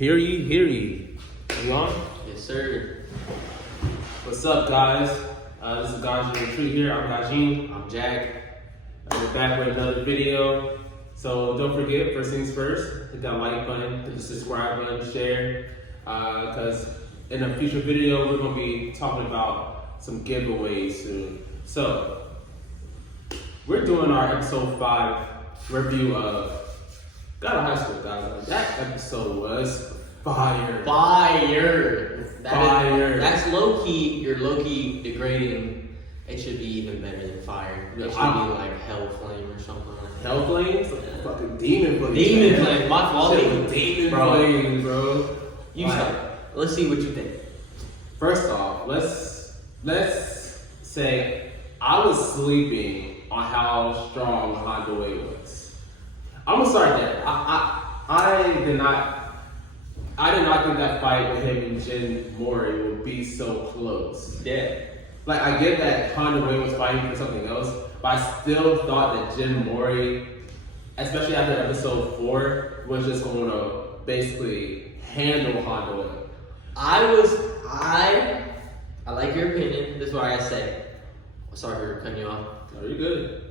Hear ye, hear ye. You on? Yes, sir. What's up, guys? This is Gajin Retreat here. I'm Gajin. I'm Jack. We're back with another video. So don't forget, first things first, hit that like button, hit the subscribe button, share. Because in a future video, we're going to be talking about some giveaways soon. So, we're doing our episode 5 review of God of High School, guys. That episode was fire. That's low key. You're low key degrading. It should be even better than fire. It should be like Hell Flame or something like that. Hell Flames? Yeah. Fucking Demon Flames. Demon Flame. My fault. Demon Flames, bro. You start. Let's see what you think. First off, let's say I was sleeping on how strong Honda Way was. I'm gonna start there. I did not think that fight with him and Jin Mori would be so close. Yeah. Like, I get that Honda Way was fighting for something else, but I still thought that Jin Mori, especially after episode 4, was just going to basically handle Honda Way. I like your opinion. This is what I gotta say. Sorry for cutting you off. No, you're good.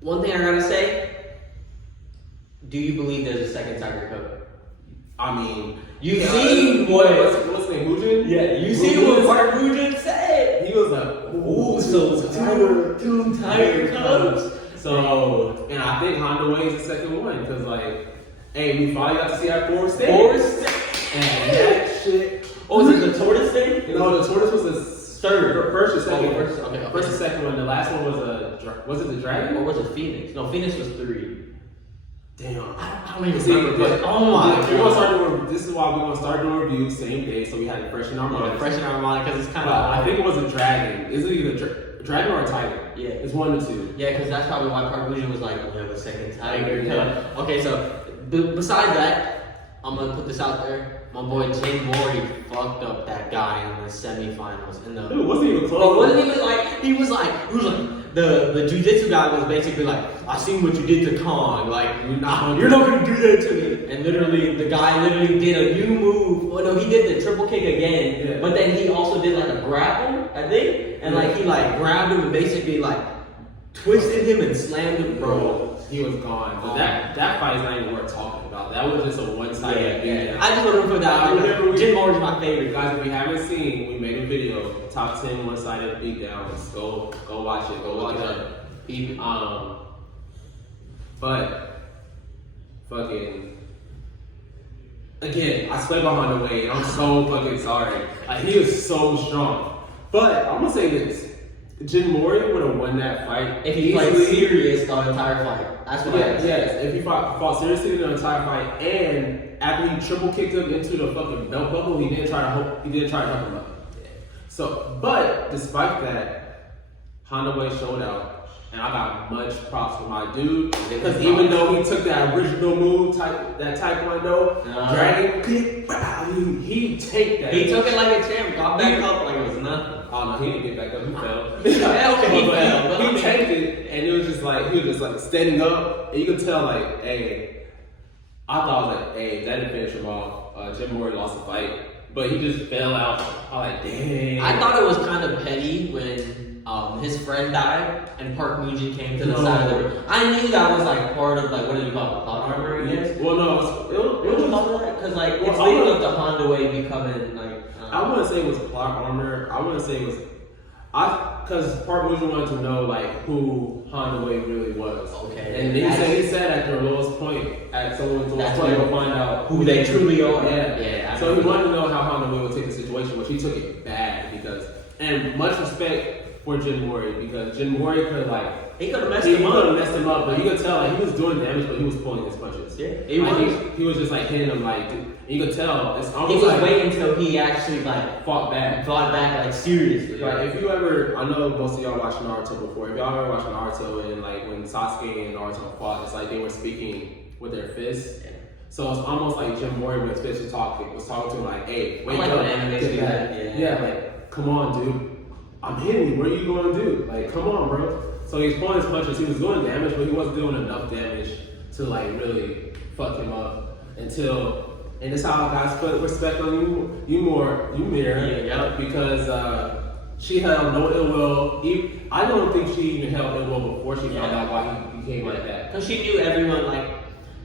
One thing I gotta say. Do you believe there's a second Tiger Cub? I mean, You seen what? What's his name? Mujin? Yeah, you seen what Park Mujin said? He was like, Ooh, so two Tiger Cubs. So, and I think Honda Way is the second one, because, like, hey, we finally got to see our fourth stage. And that shit. Oh, was it the tortoise thing? No, the tortoise was the Third. First or second. First, okay. First and second one. The last one was it the dragon? Or was it Phoenix? No, Phoenix was 3. Damn. I don't even remember. But oh my We're gonna start doing. This is why we're gonna start doing reviews same day, so we had it fresh in our mind. Fresh in our mind because it's kind But of. I think it was a dragon. Is it either dragon or a tiger? Yeah. It's one of the two. Yeah, because that's probably why Park Mujin was like, we have a second Tiger Yeah. Cub. Okay, so besides that, I'm gonna put this out there. My boy Jin Mori fucked up that guy in the semifinals. Dude, wasn't even close. It wasn't even like he was like the jiu-jitsu guy was basically like, I seen what you did to Kong, like you're not gonna do that to me. And literally the guy literally did a new move. Well, no, he did the triple kick again, Yeah. but then he also did like a grapple, I think, and like he like grabbed him and basically like twisted him and slammed him, bro. He was gone. But that fight is not even worth talking about. That was just a one-sided beatdown. I just want to put that out there. Jin Mori's my favorite. Guys, if you haven't seen, we made a video, top 10 one-sided beatdowns. Go watch it. Go look it up. But fucking again, I slept on Honda Way, and I'm so fucking sorry. Like, he is so strong. But I'm gonna say this. Jin Mori would have won that fight If he played serious the entire fight. That's what I yes, if he fought seriously in the entire fight, and after he triple kicked him into the fucking belt buckle, he didn't try to help him up. So, but despite that, Honda Way showed out, and I got much props for my dude, because even though he took that original move, that Taekwondo dragon kick, he tanked that. He took it like a champ, got back up like it was nothing. Oh no, he didn't get back up. He fell. He fell. But He tanked it, and it was just like he was just like standing up, and you could tell like, hey, I thought like, hey, that didn't finish him off. Jin Mori lost the fight, but he just fell out. I was like, dang. I thought it was kind of petty when his friend died and Park Mujin came to the side of the room. I knew that was like part of like, what do you call it, plot armor? Yes. Well, no, it was because like it's leading up to Honda Way becoming like. I wouldn't say it was plot armor. I wouldn't say it was. Because Park Mujin wanted to know like who Honda Way really was. Okay. And he said at their lowest point, at someone's lowest point, you'll find out who they truly are. Yeah. So he wanted to know how Honda Way would take the situation, which he took it bad and much respect for Jin Mori, because Jin Mori could like. He could have messed him up. But you could tell like he was doing damage, but he was pulling his punches. Yeah. He was just like hitting him like. You could tell. It's almost he was like waiting until he actually like fought back like seriously. Like, if you ever, I know most of y'all watched Naruto before. If y'all ever watched Naruto and like when Sasuke and Naruto fought, it's like they were speaking with their fists. Yeah. So it's almost like Jin Mori with his fists was talking to him like, hey, wake like up. Yeah, like, come on, dude. I'm hitting you. What are you going to do? Like, come on, bro. So he's pulling his punches. He was doing damage, but he wasn't doing enough damage to like really fuck him up until And that's how guys put respect on you more, Ymir. Yeah. Because she held no ill will. I don't think she even held ill will before she found out why he became like that. Because she knew everyone, like,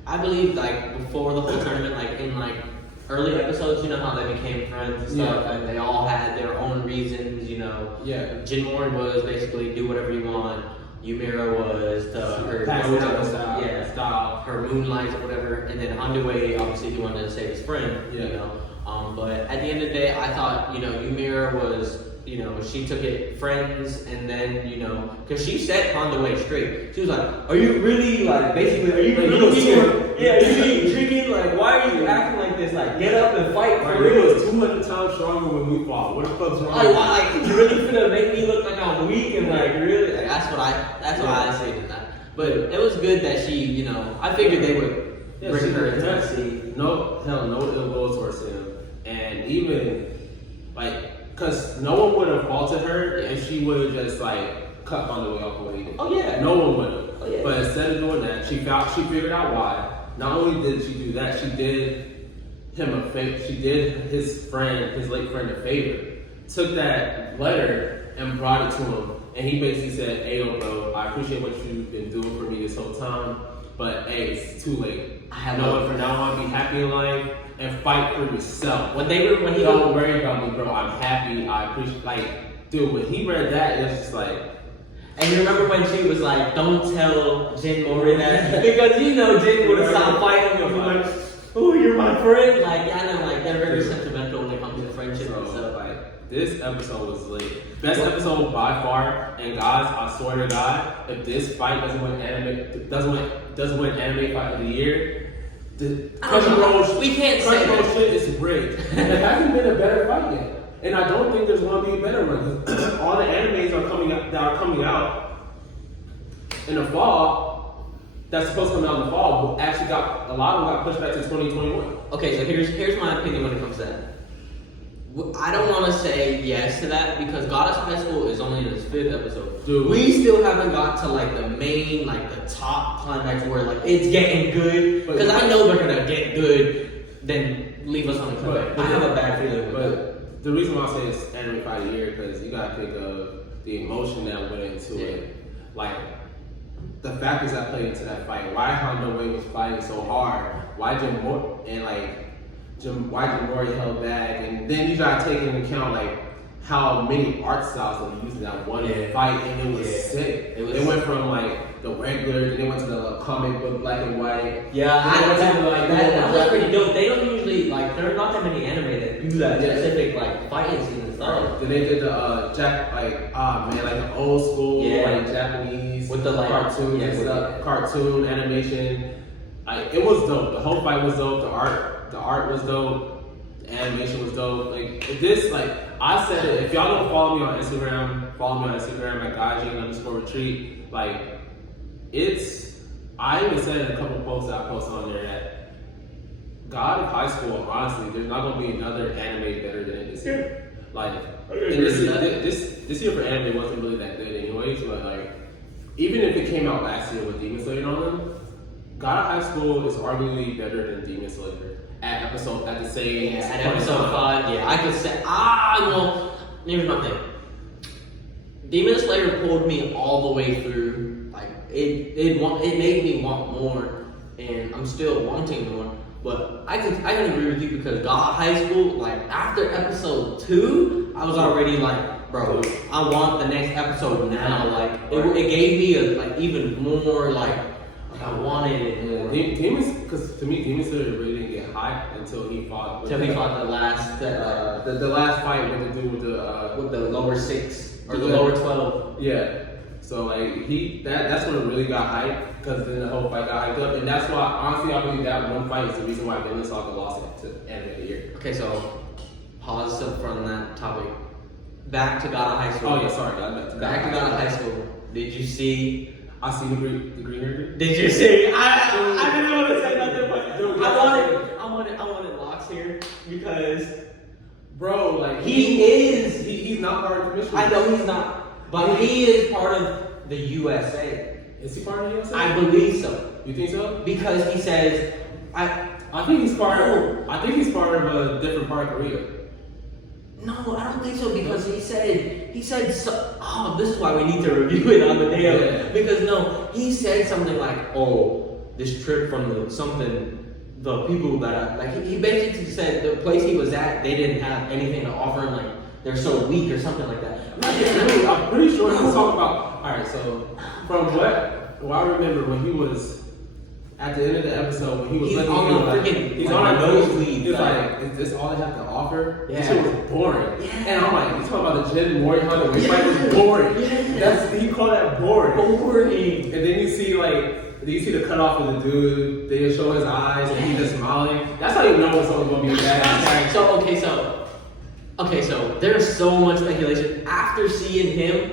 I believe, like, before the whole tournament, like, in, like, early episodes, you know how they became friends and stuff, and they all had their own reasons, you know. Yeah. Jin Mori was basically do whatever you want. Ymira was her Pass it down style. yeah, Style. her moonlight or whatever, and then Underway, obviously he wanted to save his friend, you Yeah. know. But at the end of the day, I thought, you know, Ymira was, you know, she took it friends, and then, you know, because she set Underway straight. She was like, "Are you really like basically? Are you Like, really he was yeah? Are you being tricky? Like, why are you acting like this? Like, get up and fight for Like, real." he was 200 times stronger when we fought. What the fuck's wrong? Like, why, like, you really finna make me look like I'm weak and like really? Like, that's what I say to that. But it was good that she, you know, I figured they would bring her into the scene. No ill will towards him, and even like, cause no one would have faulted her if she would have just like cut on the way off the way he did. Oh yeah. No one would have. Oh, yeah. But instead of doing that, she figured out why. Not only did she do that, she did him a favor. She did his late friend, a favor. Took that letter and brought it to him, and he basically said, "Hey, yo, bro, I appreciate what you've been doing for me this whole time, but hey, it's too late. I from now on, be happy in life and fight for yourself. When he Don't worry about me, bro. I'm happy. I appreciate, like, dude, when he read that, it was just like." And you remember when she was like, "Don't tell Jin Mori that," because you know Jin would have stopped fighting and be like, "Oh, you're my friend." Like, yeah, I know, like they're very sentimental when it comes to friendship and stuff. Like, this episode was lit. Best episode by far. And guys, I swear to God, if this fight doesn't win anime fight of the year, the Crunchyroll, we can't say Crunchyroll that. shit is rigged. There hasn't been a better fight yet. And I don't think there's going to be a better one, because all the animes that are coming out in the fall, that's supposed to come out in the fall, but actually a lot of them got pushed back to 2021. Okay, so here's my opinion when it comes to that. I don't want to say yes to that because Goddess High School is only in its 5th episode. Dude. We still haven't got to like the main, like the top climax where like it's getting good. Because I know they're gonna get good, then leave us on the climax. I have a bad feeling with that. But the reason why I say it's anime fight of the year, because you gotta think of the emotion that went into it. Like, the factors that played into that fight. Why Hondo Way was fighting so hard? Why Jim Mori held back? And then you gotta take into account like how many art styles that were used in that one fight, and it was sick. It went from like the regular, then they went to the comic book black and white. Yeah, that was pretty dope. They don't usually like there are not that many anime that do that specific like fighting scenes and stuff. Then they did the like the old school like Japanese with the like cartoon and stuff, cartoon animation. It was dope. The whole fight was dope. The art was dope. The animation was dope. Like this, like I said it. If y'all don't follow me on Instagram at Gaijin_retreat. Like I even said in a couple posts that I posted on there that God of High School, honestly, there's not gonna be another anime better than it this year. Like this year for anime wasn't really that good anyways, but like even if it came out last year with Demon Slayer on them, God of High School is arguably better than Demon Slayer at the same at episode 5. Yeah, I could say well, here's my thing. Demon Slayer pulled me all the way through. Like it made me want more, and I'm still wanting more. But I can agree with you because God High School, like after episode 2, I was already like, bro, I want the next episode now. Like it gave me a even more like I wanted it more. Because to me, Demon Slayer really didn't get hyped until he fought. Until he fought the last the last fight with the dude with the lower 6 or the lower 12. Yeah. So like that's when it really got hyped, because then the whole fight got hyped up, and that's why honestly I believe that one fight is the reason why Vinland Saga lost it to Anime of the Year. Okay, so pause from that topic. Back to God of High School. Oh yeah, sorry, back to God of High School. Did you see? I see the green hair. Did you see? I didn't want to say nothing, but I wanted Locks here because bro, like he's not part of the mission. I know he's not, but he is part of the USA. Is he part of the USA? I believe so. You think so? Because he says, I think he's part of a different part of Korea. No, I don't think so because he said so, oh, this is why we need to review it on the day of it. Because no, he said something like, oh, this trip from the people that he basically said the place he was at, they didn't have anything to offer him, like they're so weak or something like that. I'm pretty sure he was talking about. All right, so from what I remember when he was. At the end of the episode, when he was he's on a nosebleed. He's like, is this all they have to offer? Yeah. This shit was boring. Yeah. And I'm like, you talking about the Jin Mori Honda Way fight was boring. Yeah. He called that boring. Boring. And then you see the cutoff of the dude. They just show his eyes and he's just smiling. That's how you know when someone's gonna be bad. Okay, so there's so much speculation after seeing him.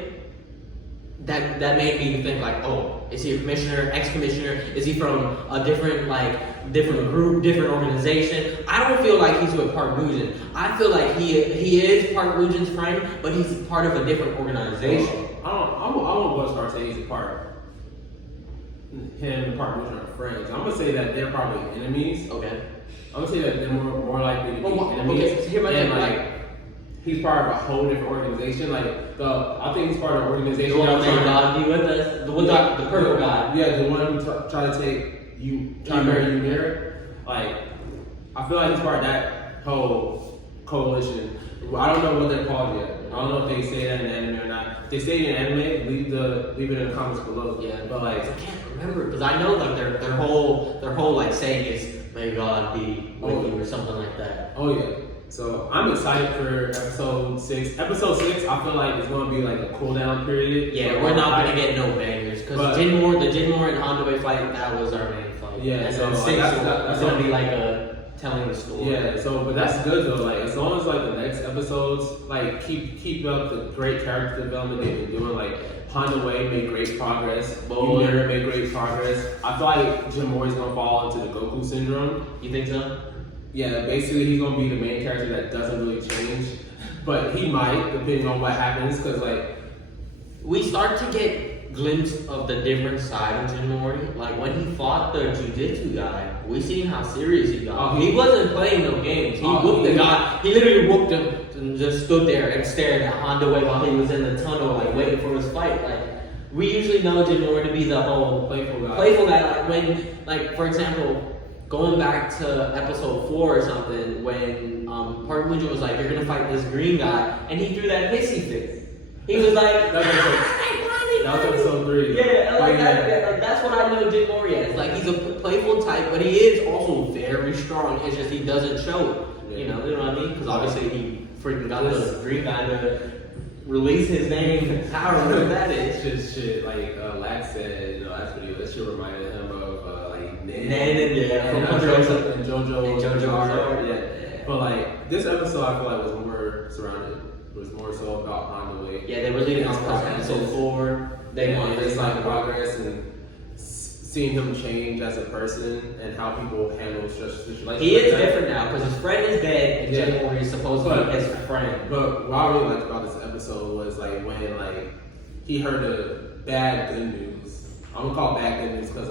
That made me think like, oh, is he a commissioner, ex-commissioner? Is he from a different group, different organization? I don't feel like he's with Park Boo-jin. I feel like he is Park Boo-jin's friend, but he's part of a different organization. I won't go as far as saying he's a part. Him and Park Boo-jin are friends. I'm gonna say that they're probably enemies. Okay. I'm gonna say that they're more likely to be enemies. Okay, so here my thing, he's part of a whole different organization. I think he's part of an organization. The one that God be with us, the purple guy. Yeah, the one who tried to take you, try to marry Ymir. I feel like he's part of that whole coalition. I don't know what they're called yet. I don't know if they say that in anime or not. If they say it in anime, leave it in the comments below. Yeah, but I can't remember because I know their whole saying is "May God be with you" or something like that. Oh yeah. So I'm excited for episode 6. Episode 6, I feel like it's gonna be like a cool down period. Yeah, we're not gonna get no bangers because the Jin Mori and Honda Way fight, that was our main fight. Yeah, and so then 6 that's gonna be like a telling the story. Yeah, but that's good though. As long as the next episodes keep up the great character development they've been doing. Honda Way made great progress. Ymir made great progress. I feel like Jin Mori's gonna fall into the Goku syndrome. You think so? Yeah, basically he's gonna be the main character that doesn't really change, but he might depending on what happens. Because we start to get glimpse of the different side of Jin Mori. When he fought the Jiu-Jitsu guy, we seen how serious he got. He wasn't playing no games. He whooped the guy. He literally whooped him and just stood there and stared at Honda Way while he was in the tunnel, waiting for his fight. We usually know Jin Mori to be the whole playful guy. When, for example, going back to episode 4 or something, when Park Boo-jin was like, "You're gonna fight this green guy," and he threw that hissy fit. He was like, that was episode 3. Yeah, that's what I know Jin Mori as. He's a playful type, but he is also very strong. It's just he doesn't show it. Yeah. You know what I mean? Because obviously he freaking got the green guy to release his name and power, whatever that is. It's just shit. Lax said, that's video. That shit reminded him of Nan and JoJo. Yeah. But this episode, I feel like was more so about Honda Way. Yeah, they were leading on episode 4. They wanted this progress and seeing him change as a person and how people handle stress situations. He is different now because his friend is dead and Jin Mori is supposed to be his friend. But what I really liked about this episode was when he heard the good news. I'm gonna call it bad good news because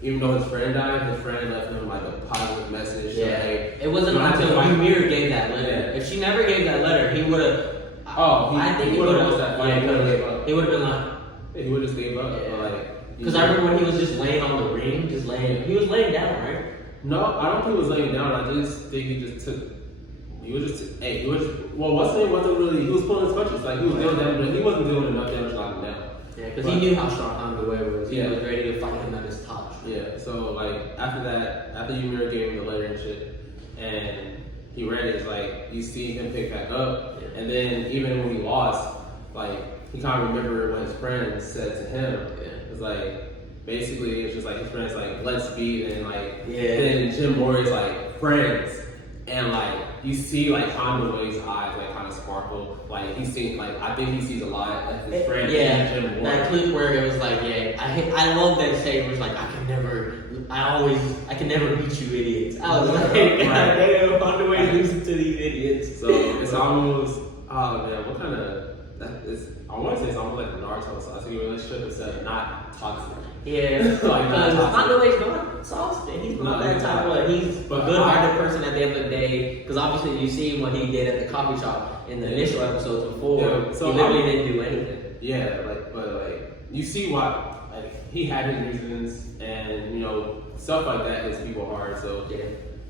even though his friend died, his friend left him a positive message. Yeah. It wasn't until Ymir gave that letter. Yeah. If she never gave that letter, he would have. I think he would have lost that fight. He would have been he would have just gave up. Yeah. Because I remember when he was just laying on the ring, he was laying down, right? No, I don't think he was laying down. I just think he was what's the name wasn't really, he was pulling his punches. He was dealing damage, but he wasn't doing enough damage to knock him down. Yeah, because he knew how strong Honda Way was. He was ready to fight him at his top. Yeah, so after Ymir gave him the letter and shit, and he read it, it's you see him pick back up, and then even when he lost, he kind of remembered what his friend said to him. It's basically it's just his friends let's be, and then Jin Mori's friends, and you see Honda Way's eyes kind of sparkle, he's seeing I think he sees a lot of his friends. Yeah, Jin Mori. that clip where it was I love that saying where it's I can never beat you idiots. I was God damn, Honda Way losing to these idiots. So it's almost, oh man, what kind of, that is I want to say something like Naruto Sasuke relationship instead of not toxic. Yeah, Like, not because toxic. Hando's not saucy. He's not No, that he's type not. of. He's a But good-hearted person at the end of the day. Because obviously you see what he did at the coffee shop in the initial episodes before. Yeah, so he literally didn't do anything. Yeah, but you see why he had his reasons and stuff like that hits people hard. So Yeah.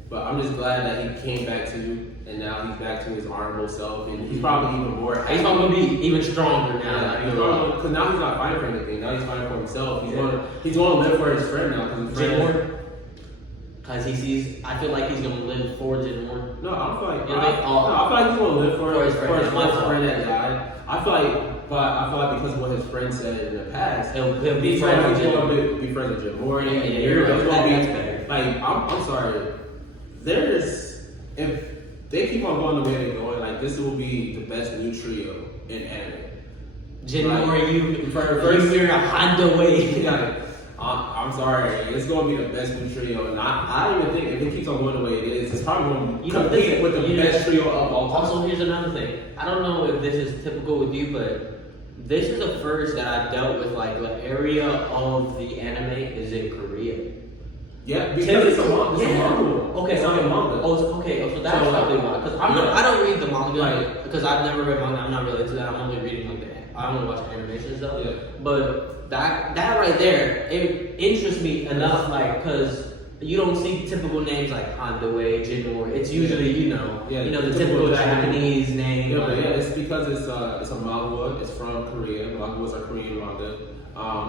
but I'm just glad that he came back to and now he's back to his honorable self and he's probably even more happy. He's gonna be even stronger now. Yeah, because now he's not fighting for anything. Now he's fighting for himself. He's Yeah. going to live for his friend now because his friend. Because he sees, I feel like he's gonna live for Jinwoo. No, I feel like You think? I feel like he's gonna live For his friend. his friend that died. I feel like because of what his friend said in the past, He'll be he's friends with gonna Jinwoo. be friends with Jim Morty. Yeah, and you're right. he's gonna That's be better. like I'm sorry. If they keep on going the way they're going, like this will be the best new trio in anime. Jinwoo, you first- you're a Honda way. Yeah, I'm sorry. It's going to be the best new trio, and I don't even think if it keeps on going the way it is, it's probably going to compete with the best trio of all time. Also, here's another thing. I don't know if this is typical with you, but this is the first that I dealt with like the area of the anime is in Korea. Yeah, because it's a manga. Okay, It's not a manga. So that's So, probably why. Because yeah. I don't read the manga Right. because I've never read manga. I'm not really into that. I'm only reading like I only watch animation stuff. Yeah. But that right there, it interests me enough, like because you don't see typical names like Handaway, Jinwoo. It's usually the typical Japanese name. Yeah, but it's because it's a manga. It's from Korea. Mangas are Korean manga.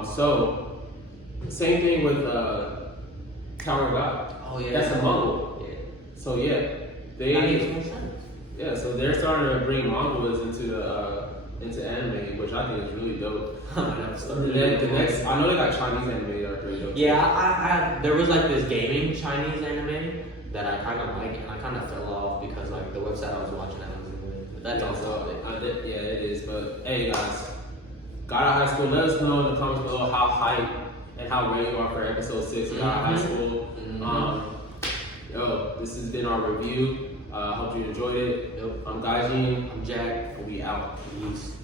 So same thing with Tower of God. Oh yeah, That's a manga. Yeah. So yeah, That makes more sense. Yeah, so they're starting to bring mangas into anime, which I think is really dope. The next, I know they got Chinese anime that are pretty dope. Yeah, I there was like this gaming Chinese anime that I kind of like, and I kind of fell off because like the website I was watching that wasn't good. But that's also it. Yeah, it is. But hey, guys, God of High School. Let us know in the comments below how hyped and how ready you are for episode 6 of God of High School. This has been our review. Hope you enjoyed it. I'm Gaijin. I'm Jack. We out. Peace.